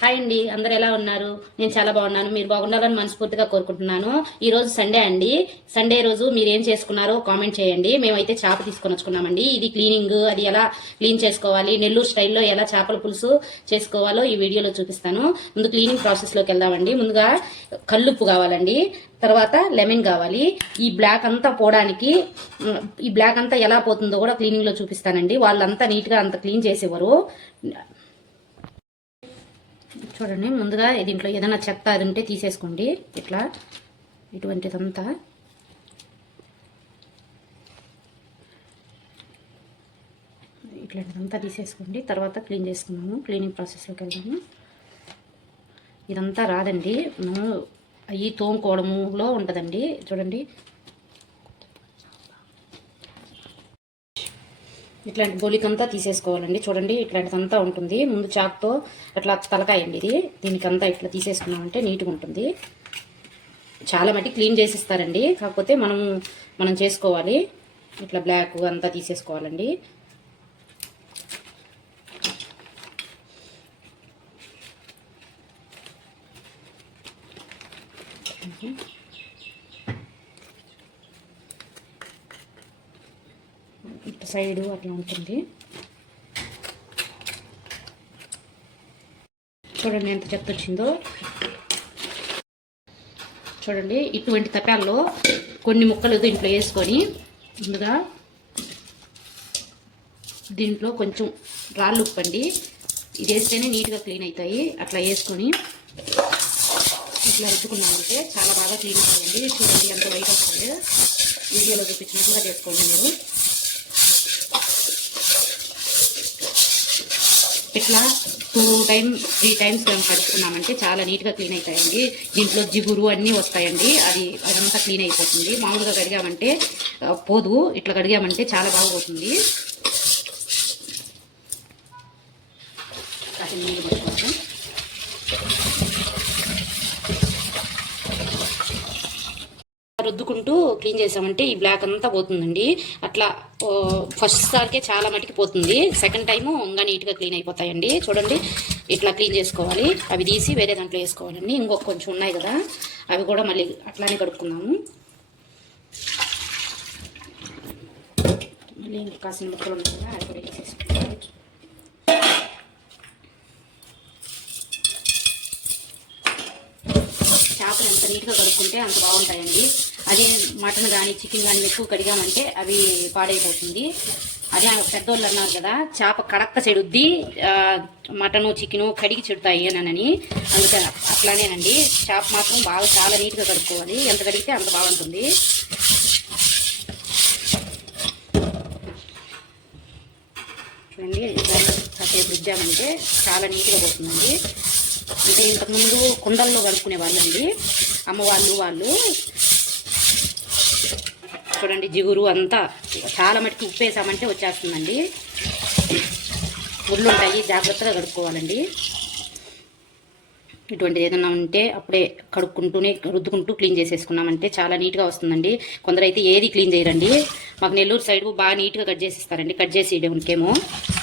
Hi అండి, అందరు ఎలా ఉన్నారు? నేను చాలా బాగున్నాను. మీరు బాగుండాలని మనస్ఫూర్తిగా కోరుకుంటున్నాను. ఈ రోజు సండే అండి. సండే రోజు మీరు ఏం చేసుకున్నారో కామెంట్ చేయండి. మేమైతే చేప తీసుకొని వచ్చుకున్నామండి. ఇది క్లీనింగ్, అది ఎలా క్లీన్ చేసుకోవాలి, నెల్లూరు స్టైల్లో ఎలా చేపల పులుసు చేసుకోవాలో ఈ వీడియోలో చూపిస్తాను. ముందు క్లీనింగ్ ప్రాసెస్లోకి వెళ్దామండి. ముందుగా కల్లుప్పు కావాలండి, తర్వాత లెమన్ కావాలి. ఈ బ్లాక్ అంతా పోవడానికి, ఈ బ్లాక్ అంతా ఎలా పోతుందో కూడా క్లీనింగ్ లో చూపిస్తానండి. వాళ్ళంతా నీట్ గా అంత క్లీన్ చేసేవారు. చూడండి, ముందుగా దీంట్లో ఏదైనా చెత్త అది ఉంటే తీసేసుకోండి. ఇట్లా ఇటువంటిదంతా ఇట్లాంటిదంతా తీసేసుకోండి. తర్వాత క్లీన్ చేసుకున్నాము. క్లీనింగ్ ప్రాసెస్లోకి వెళ్దాము. ఇదంతా రాదండి, అవి తోముకోవడంలో ఉంటుందండి. చూడండి, ఇట్లాంటి బొలికంతా తీసేసుకోవాలండి. చూడండి, ఇట్లాంటిదంతా ఉంటుంది. ముందు చాక్తో అట్లా తలకాయండి ఇది. దీనికంతా ఇట్లా తీసేసుకున్నామంటే నీట్గా ఉంటుంది. చాలా మట్టి క్లీన్ చేసిస్తారండి, కాకపోతే మనం చేసుకోవాలి. ఇట్లా బ్లాక్ అంతా తీసేసుకోవాలండి. ఇటు సైడు అట్లా ఉంటుంది. చూడండి ఎంత చెత్త వచ్చిందో. చూడండి, ఇటువంటి తపాల్లో కొన్ని ముక్కలు దీంట్లో వేసుకొని, ముందుగా దీంట్లో కొంచెం రాళ్ళు ఉప్పండి. ఇది వేస్తేనే నీట్గా క్లీన్ అవుతాయి. అట్లా వేసుకొని ఇట్లా రుద్దుకున్నామంటే చాలా బాగా క్లీన్ అవుతాయండి. చూడండి ఎంత వైట్ వస్తుంది. వీడియోలో చూపించినట్లుగా చేసుకోండి మీరు. ఇట్లా 2-3 టైమ్స్ మేము కడుక్కున్నామంటే చాలా నీట్గా క్లీన్ అవుతాయండి. దీంట్లో జిగురు అన్నీ వస్తాయండి. అదంతా క్లీన్ అయిపోతుంది. మామూలుగా కడిగామంటే పోదు, ఇట్లా కడిగామంటే చాలా బాగా పోతుంది. రుద్దుకుంటూ క్లీన్ చేసామంటే ఈ బ్లాక్ అంతా పోతుందండి. అట్లా ఫస్ట్ సారికే చాలా మటుకి పోతుంది. సెకండ్ టైము ఇంకా నీట్గా క్లీన్ అయిపోతాయండి. చూడండి, ఇట్లా క్లీన్ చేసుకోవాలి. అవి తీసి వేరే దాంట్లో వేసుకోవాలండి. ఇంకొక కొంచెం ఉన్నాయి కదా, అవి కూడా మళ్ళీ అట్లానే కడుక్కున్నాము. మళ్ళీ కాసిన ముక్కలు ఉన్నాయి కదా, అవి కూడా వేసేసుకుంటాము. చేపలు ఎంత నీట్గా కడుక్కుంటే అంత బాగుంటాయండి. అదే మటన్ కానీ చికెన్ కానీ ఎక్కువ కడిగామంటే అవి పాడైపోతుంది. అదే పెద్దోళ్ళు అన్నారు కదా, చేప కడక్క చెడుద్ది, మటను చికెను కడిగి చెడుతాయి అని. అందుకని అట్లానేనండి, చేప మాత్రం బాగా చాలా నీట్గా కడుక్కోవాలి. ఎంత కడిగితే అంత బాగుంటుంది. చూడండి, కాసేపు రుద్దామంటే చాలా నీట్గా పోతుందండి. అంటే ఇంతకుముందు కుండల్లో కడుక్కునే వాళ్ళండి అమ్మ వాళ్ళు. చూడండి, జిగురు అంతా చాలా మటుకు ఉప్పు వేసామంటే వచ్చేస్తుందండి. ముళ్ళు ఉంటాయి, జాగ్రత్తగా కడుక్కోవాలండి. ఇటువంటిది ఏదైనా ఉంటే అప్పుడే కడుక్కుంటూనే రుద్దుకుంటూ క్లీన్ చేసేసుకున్నామంటే చాలా నీట్గా వస్తుందండి. కొందరైతే ఏది క్లీన్ చేయరండి. మాకు నెల్లూరు సైడ్ బాగా నీట్గా కట్ చేసిస్తారండి. కట్ చేసి ఇంకేమో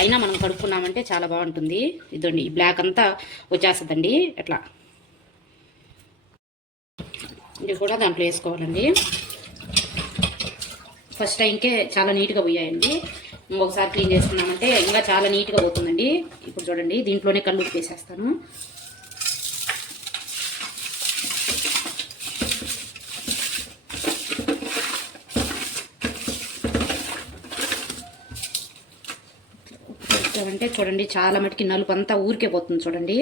అయినా మనం కడుక్కున్నామంటే చాలా బాగుంటుంది. ఇదండి, ఈ బ్లాక్ అంతా వచ్చేస్తుందండి. అట్లా ఇది కూడా దాంట్లో వేసుకోవాలండి. ఫస్ట్ టైంకే చాలా నీట్గా పోయాయండి. ఇంకొకసారి క్లీన్ చేసుకున్నామంటే ఇంకా చాలా నీట్గా పోతుందండి. ఇప్పుడు చూడండి, దీంట్లోనే కళ్ళు వేసేస్తాను. అంటే చూడండి, చాలా మటుకి నలుపు అంతా ఊరికే పోతుంది. చూడండి,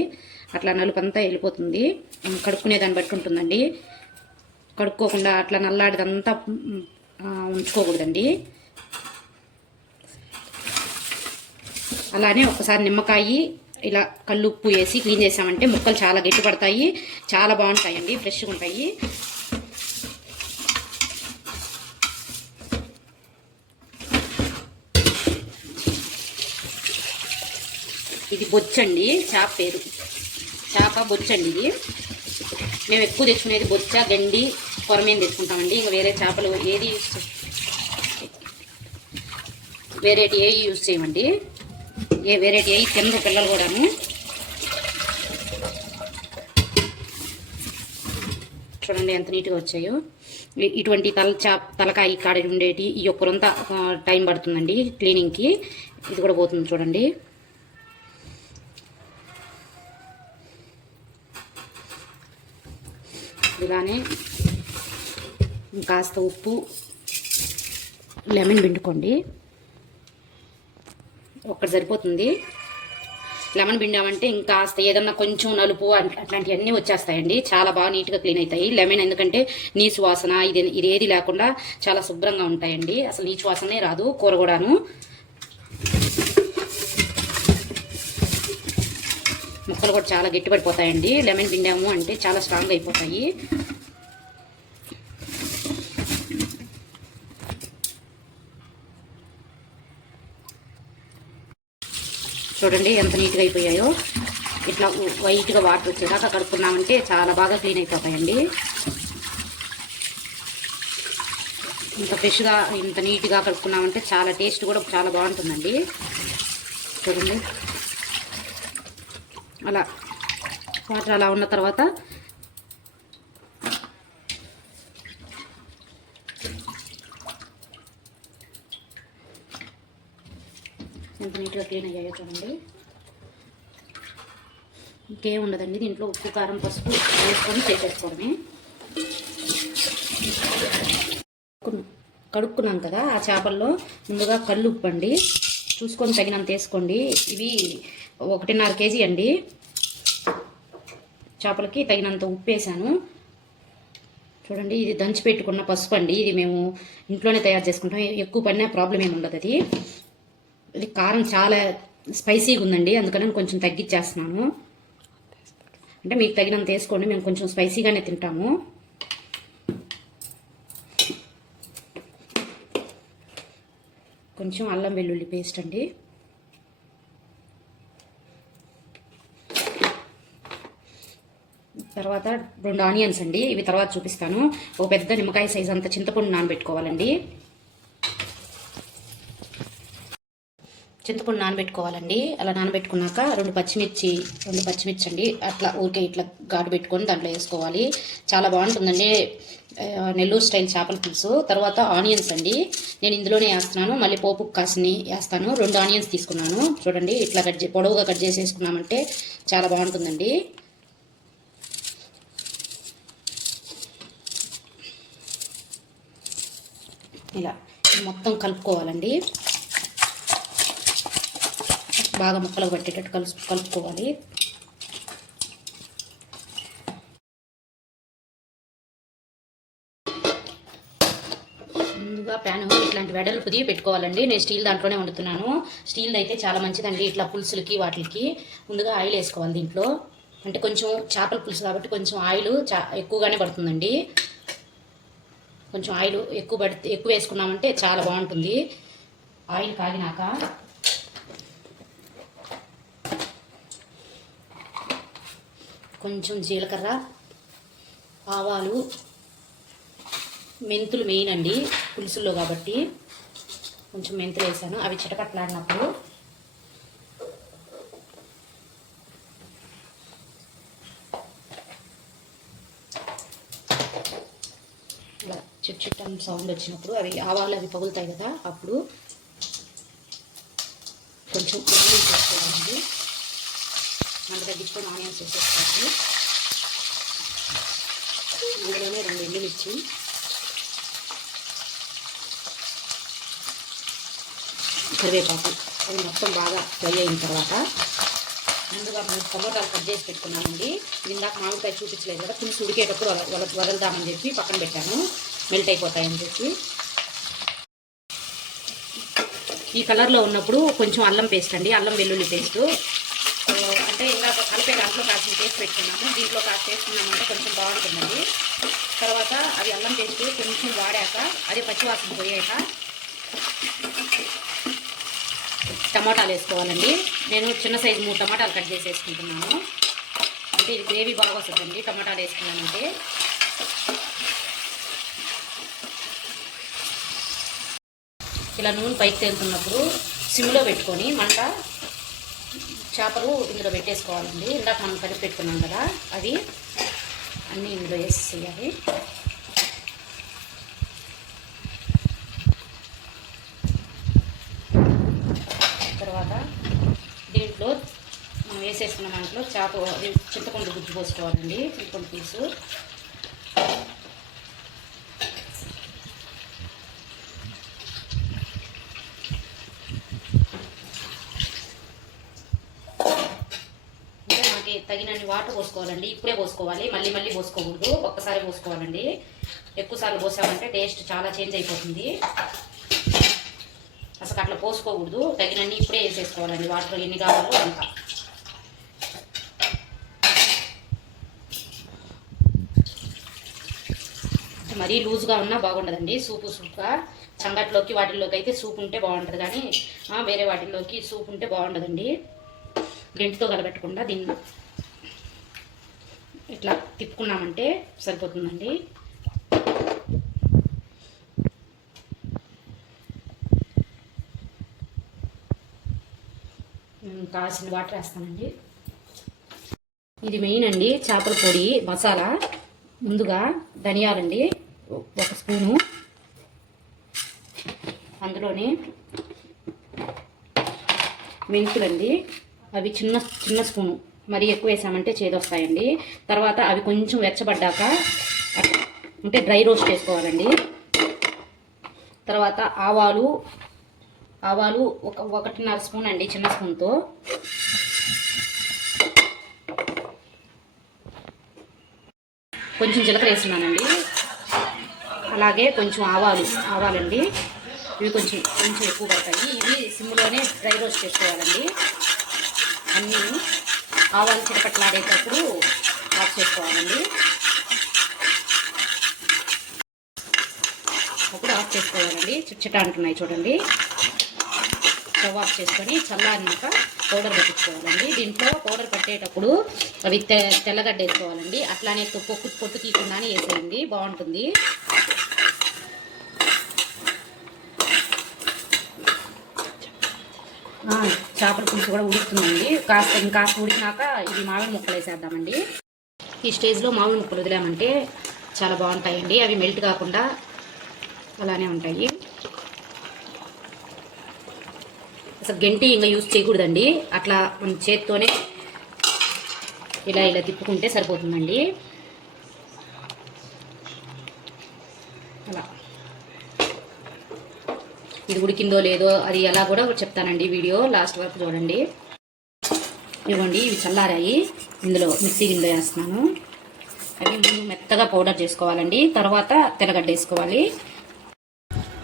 అట్లా నలుపు అంతా వెళ్ళిపోతుంది. కడుక్కునే దాన్ని బట్టి ఉంటుందండి. కడుక్కోకుండా అట్లా నల్లాడిదంతా ఉంచుకోకూడదండి. అలానే ఒకసారి నిమ్మకాయ ఇలా కల్లుప్పు వేసి క్లీన్ చేసామంటే ముక్కలు చాలా గట్టి పడతాయి, చాలా బాగుంటాయండి, ఫ్రెష్గా ఉంటాయి. ఇది బొచ్చండి, చేప పేరు. చేప బొచ్చండి ఇది. మేము ఎక్కువ తెచ్చుకునేది బొచ్చ, గండి, కొరమేను తెచ్చుకుంటామండి. ఇంకా వేరే చేపలు ఏది వేరేటి యూజ్ చేయమండి. వెరైటీ అయ్యి తినరు పిల్లలు కూడాను. చూడండి ఎంత నీట్గా వచ్చాయో. ఇటువంటి తలకాయ కాడ ఉండేటి ఈ ఒక్కరంతా టైం పడుతుందండి క్లీనింగ్కి. ఇది కూడా పోతుంది చూడండి. ఇలానే కాస్త ఉప్పు, లెమన్ పిండుకోండి. ఒక్కటి సరిపోతుంది. లెమన్ పిండామంటే ఇంకా ఏదన్నా కొంచెం నలుపు అట్లాంటివన్నీ వచ్చేస్తాయండి. చాలా బాగా నీట్గా క్లీన్ అవుతాయి. లెమన్ ఎందుకంటే నీచు వాసన ఇది ఏది లేకుండా చాలా శుభ్రంగా ఉంటాయండి. అసలు నీచు వాసనే రాదు కూర కూడాను. ముక్కలు కూడా చాలా గట్టిపడిపోతాయండి. లెమన్ పిండాము అంటే చాలా స్ట్రాంగ్ అయిపోతాయి. చూడండి ఎంత నీట్గా అయిపోయాయో. ఇట్లా వైట్గా వాటర్ వచ్చేదాకా కడుక్కున్నామంటే చాలా బాగా క్లీన్ అయిపోతాయండి. ఇంత ఫ్రెష్గా ఇంత నీట్గా కడుక్కున్నామంటే చాలా టేస్ట్ కూడా చాలా బాగుంటుందండి. చూడండి అలా వాటర్ అలా ఉన్న తర్వాత ఎంత నీట్గా క్లీన్ అయ్యాయో చూడండి. ఇంకేం ఉండదండి దీంట్లో. ఉప్పు, కారం, పసుపు వేసుకొని చేసేసుకోవడమే. కడుక్కున్నాం కదా ఆ చేపల్లో ముందుగా కళ్ళు ఉప్పు అండి చూసుకొని తగినంత వేసుకోండి. ఇవి 1.5 కేజీ అండి. చేపలకి తగినంత ఉప్పు వేసాను. చూడండి ఇది దంచి పెట్టుకున్న పసుపు అండి. ఇది మేము ఇంట్లోనే తయారు చేసుకుంటాం. ఎక్కువ పడినా ప్రాబ్లం ఏమి ఉండదు. ఇది కారం చాలా స్పైసీగా ఉందండి, అందుకని కొంచెం తగ్గించేస్తున్నాను. అంటే మీకు తగినంత వేసుకోండి, మేము కొంచెం స్పైసీగానే తింటాము. కొంచెం అల్లం వెల్లుల్లి పేస్ట్ అండి. తర్వాత 2 ఆనియన్స్ అండి. ఇవి తర్వాత చూపిస్తాను. ఒక పెద్ద నిమ్మకాయ సైజ్ అంత చింతపండు నానబెట్టుకోవాలండి. చింతపండు నానబెట్టుకోవాలండి. అలా నానబెట్టుకున్నాక 2 పచ్చిమిర్చి అండి అట్లా ఊరికే ఇట్లా ఘాటు పెట్టుకొని దాంట్లో వేసుకోవాలి. చాలా బాగుంటుందండి నెల్లూరు స్టైల్ చేపల పులుసు. తర్వాత ఆనియన్స్ అండి. నేను ఇందులోనే వేస్తున్నాను. మళ్ళీ పోపు కాసిని వేస్తాను. 2 ఆనియన్స్ తీసుకున్నాను. చూడండి ఇట్లా పొడవుగా కట్ చేసేసుకున్నామంటే చాలా బాగుంటుందండి. ఇలా మొత్తం కలుపుకోవాలండి. బాగా ముక్కలకు పట్టేటట్టు కలుపుకోవాలి. ముందుగా ప్యాన్ ఇట్లాంటి వెడల్పుది పెట్టుకోవాలండి. నేను స్టీల్ దాంట్లోనే వండుతున్నాను. స్టీల్ అయితే చాలా మంచిదండి ఇట్లా పులుసులకి వాటికి. ముందుగా ఆయిల్ వేసుకోవాలి దీంట్లో. అంటే కొంచెం చేపల పులుసు కాబట్టి కొంచెం ఆయిల్ ఎక్కువగానే పడుతుందండి. కొంచెం ఆయిల్ ఎక్కువ వేసుకున్నామంటే చాలా బాగుంటుంది. ఆయిల్ కాగినాక కొంచెం జీలకర్ర, ఆవాలు, మెంతులు మెయిన్ అండి పులుసుల్లో కాబట్టి కొంచెం మెంతులు వేసాను. అవి చిటపట్లాడినప్పుడు ఇలా చిట్టని సౌండ్ వచ్చినప్పుడు ఆవాలు అవి పగులుతాయి కదా, అప్పుడు కొంచెం ఆనియన్స్ వేసుకోవాలండి. మంట తగ్గించుకొని ఆనియన్స్ వేసేసుకోవాలి. అందులోనే 2 ఎండుమిర్చి, కరివేపాకు అవి మొత్తం బాగా ఫ్రై అయిన తర్వాత ముందుగా 3 టమాటాలు కట్ చేసి పెట్టుకున్నానండి. ఇందాక మామిడికాయ చూపించలేదు కదా, పులుసు ఉడికేటప్పుడు వదలదామని చెప్పి పక్కన పెట్టాను, మెల్ట్ అయిపోతాయని చెప్పి. ఈ కలర్లో ఉన్నప్పుడు కొంచెం అల్లం పేస్ట్ అండి, అల్లం వెల్లుల్లి పేస్టు. అంటే ఇంకా కలిపే దాంట్లో కాసిన పేస్ట్ పెట్టుకున్నాము, దీంట్లో కాస్త వేసుకున్నామంటే కొంచెం బాగుంటుందండి. తర్వాత అది అల్లం పేస్ట్ కొంచెం వాడాక అది పచ్చివాసన పోయాక టమాటాలు వేసుకోవాలండి. నేను చిన్న సైజు 3 టమాటాలు కట్ చేసి వేసుకుంటున్నాను. అంటే ఇది గ్రేవీ బాగా వస్తుందండి టమాటాలు వేసుకున్నానంటే. ఇలా నూనె పైకి తేలుతున్నప్పుడు సిమ్లో పెట్టుకొని మంట చేపలు ఇందులో పెట్టేసుకోవాలండి. ఇందాక మనం కలిపి పెట్టుకున్నాం కదా, అన్నీ ఇందులో వేసేయాలి. తర్వాత దీంట్లో మనం వేసేసుకున్న దాంట్లో చింతపండు గుజ్జు పోసుకోవాలండి. చింతపండు పీసు తగినన్ని వాటర్ పోసుకోవాలండి. ఇప్పుడే పోసుకోవాలి, మళ్ళీ మళ్ళీ పోసుకోకూడదు. ఒక్కసారి పోసుకోవాలండి. ఎక్కువసార్లు పోసామంటే టేస్ట్ చాలా చేంజ్ అయిపోతుంది. అసలు అట్లా పోసుకోకూడదు. తగినన్ని ఇప్పుడే వేసేసుకోవాలండి. వాటర్ ఎన్ని కావాలో అంత. మరీ లూజ్గా ఉన్నా బాగుండదండి. సూప్గా సంగట్లోకి వాటిల్లోకి అయితే సూప్ ఉంటే బాగుంటుంది, కానీ వేరే వాటిల్లోకి సూప్ ఉంటే బాగుండదండి. గెంటితో కలబెట్టకుండా దీన్ని ఇట్లా తిప్పుకున్నామంటే సరిపోతుందండి. కాసిన వాటర్ వేస్తానండి. ఇది మెయిన్ అండి, చేపల పొడి మసాలా. ముందుగా ధనియాలండి 1 స్పూను, అందులోనే మెంతులండి అవి చిన్న స్పూను. మరీ ఎక్కువ వేసామంటే చేదొస్తాయండి. తర్వాత అవి కొంచెం వెచ్చబడ్డాక అంటే డ్రై రోస్ట్ చేసుకోవాలండి. తర్వాత ఆవాలు 1.5 స్పూన్ అండి, చిన్న స్పూన్తో. కొంచెం జీలకర్ర వేస్తున్నానండి. అలాగే కొంచెం ఆవాలండి. ఇవి కొంచెం ఎక్కువ పడతాయి. ఇవి సిమ్లోనే డ్రై రోస్ట్ చేసుకోవాలండి. అన్నీ ఆవాలు చిరపట్లాడేటప్పుడు ఆఫ్ చేసుకోవాలండి. అప్పుడు ఆఫ్ చేసుకోవాలండి. చిట్చిట అంటున్నాయి చూడండి. స్టవ్ ఆఫ్ చేసుకొని చల్లారినాక పౌడర్ పట్టించుకోవాలండి. దీంట్లో పౌడర్ పట్టేటప్పుడు అవి తెల్లగడ్డ వేసుకోవాలండి. అట్లానే పొట్టు తీయకుండానే వేసేయండి, బాగుంటుంది. చేపల పులుసు కూడా ఉడుకుతుందండి. ఇంకాస్త ఉడికినాక ఇది మామిడి ముక్కలు వేసేద్దామండి. ఈ స్టేజ్లో మామిడి ముక్కలు వదిలామంటే చాలా బాగుంటాయండి. అవి మెల్ట్ కాకుండా అలానే ఉంటాయి. అసలు గెంటి ఇంకా యూజ్ చేయకూడదండి. అట్లా మన చేత్తోనే ఇలా తిప్పుకుంటే సరిపోతుందండి. అలా ఇది ఉడికిందో లేదో అది ఎలా కూడా చెప్తానండి. వీడియో లాస్ట్ వరకు చూడండి. ఇవ్వండి, ఇవి చల్లారాయి. ఇందులో మిక్సీ గిన్నెలో వేస్తున్నాను. అవి ముందు మెత్తగా పౌడర్ చేసుకోవాలండి. తర్వాత తెల్లగడ్డ వేసుకోవాలి.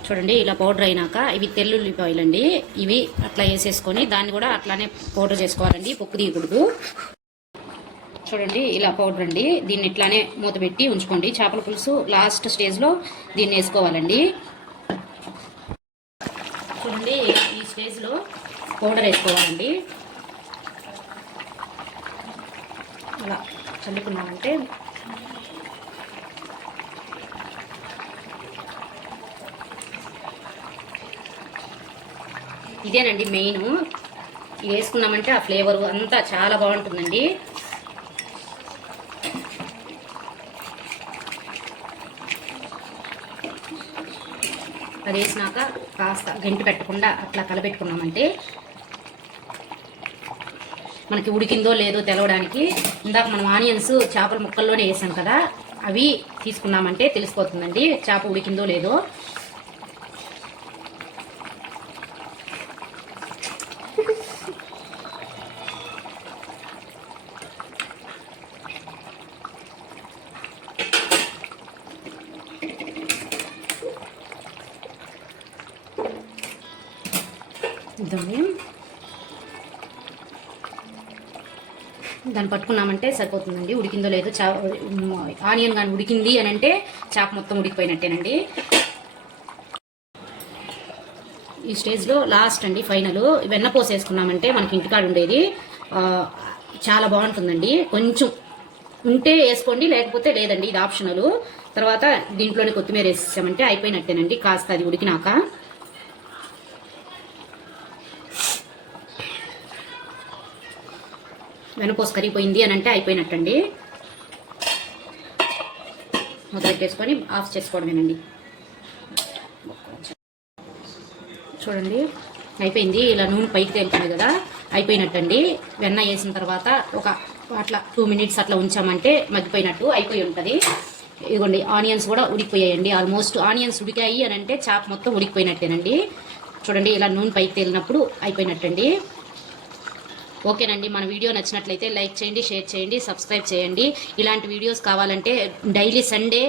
చూడండి, ఇలా పౌడర్ అయినాక ఇవి తెల్లుల్లిపాయలు అండి. ఇవి అట్లా వేసేసుకొని దాన్ని కూడా అట్లానే పౌడర్ చేసుకోవాలండి. పొక్కు తీయకూడదు. చూడండి, ఇలా పౌడర్ అండి. దీన్ని ఇట్లానే మూత పెట్టి ఉంచుకోండి. చేపల పులుసు లాస్ట్ స్టేజ్లో దీన్ని వేసుకోవాలండి. చూడండి, ఈ స్టేజ్లో పౌడర్ వేసుకోవాలండి. అలా చల్లుకున్నామంటే ఇదేనండి మెయిన్. ఇది వేసుకున్నామంటే ఆ ఫ్లేవర్ అంతా చాలా బాగుంటుందండి. అది వేసినాక కాస్త గంటి పెట్టకుండా అట్లా కలబెట్టుకున్నామంటే మనకి ఉడికిందో లేదో తెలవడానికి ఇందాక మనం ఆనియన్స్ చేపల ముక్కల్లోనే వేసాం కదా, అవి తీసుకున్నామంటే తెలిసిపోతుందండి చేప ఉడికిందో లేదో. దాన్ని పట్టుకున్నామంటే సరిపోతుందండి. ఉడికిందో లేదో ఆనియన్ కానీ ఉడికింది అని అంటే చేప మొత్తం ఉడికిపోయినట్టేనండి. ఈ స్టేజ్లో లాస్ట్ అండి ఫైనల్ వెన్నపూస వేసుకున్నామంటే మనకి ఇంటికాడ ఉండేది చాలా బాగుంటుందండి. కొంచెం ఉంటే వేసుకోండి, లేకపోతే లేదండి, ఇది ఆప్షనల్. తర్వాత దీంట్లోనే కొత్తిమీర వేసేసామంటే అయిపోయినట్టేనండి. కాస్త అది ఉడికినాక వెనపోసు కరిగిపోయింది అని అంటే అయిపోయినట్టండి. మూత పెట్టేసుకొని ఆఫ్ చేసుకోవడమేనండి. చూడండి అయిపోయింది. ఇలా నూనె పైకి తేలుతుంది కదా, అయిపోయినట్టండి. వెన్న వేసిన తర్వాత ఒక అట్లా 2 minutes అట్లా ఉంచామంటే మగ్గిపోయినట్టు అయిపోయి ఉంటుంది. ఇదిగోండి ఆనియన్స్ కూడా ఉడికిపోయాయండి. ఆల్మోస్ట్ ఆనియన్స్ ఉడికాయి అని అంటే చాప్ మొత్తం ఉడికిపోయినట్టేనండి. చూడండి ఇలా నూనె పైకి తేలినప్పుడు అయిపోయినట్టండి. ఓకేనండి, మన వీడియో నచ్చినట్లయితే లైక్ చేయండి, షేర్ చేయండి, సబ్స్క్రైబ్ చేయండి. ఇలాంటి వీడియోస్ కావాలంటే డైలీ సండే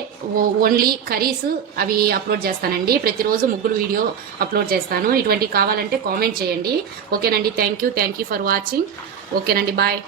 ఓన్లీ కర్రీస్ అవి అప్లోడ్ చేస్తానండి. ప్రతిరోజు ముగ్గురు వీడియో అప్లోడ్ చేస్తాను. ఇటువంటివి కావాలంటే కామెంట్ చేయండి. ఓకేనండి, థ్యాంక్ యూ ఫర్ వాచింగ్. ఓకేనండి, బాయ్.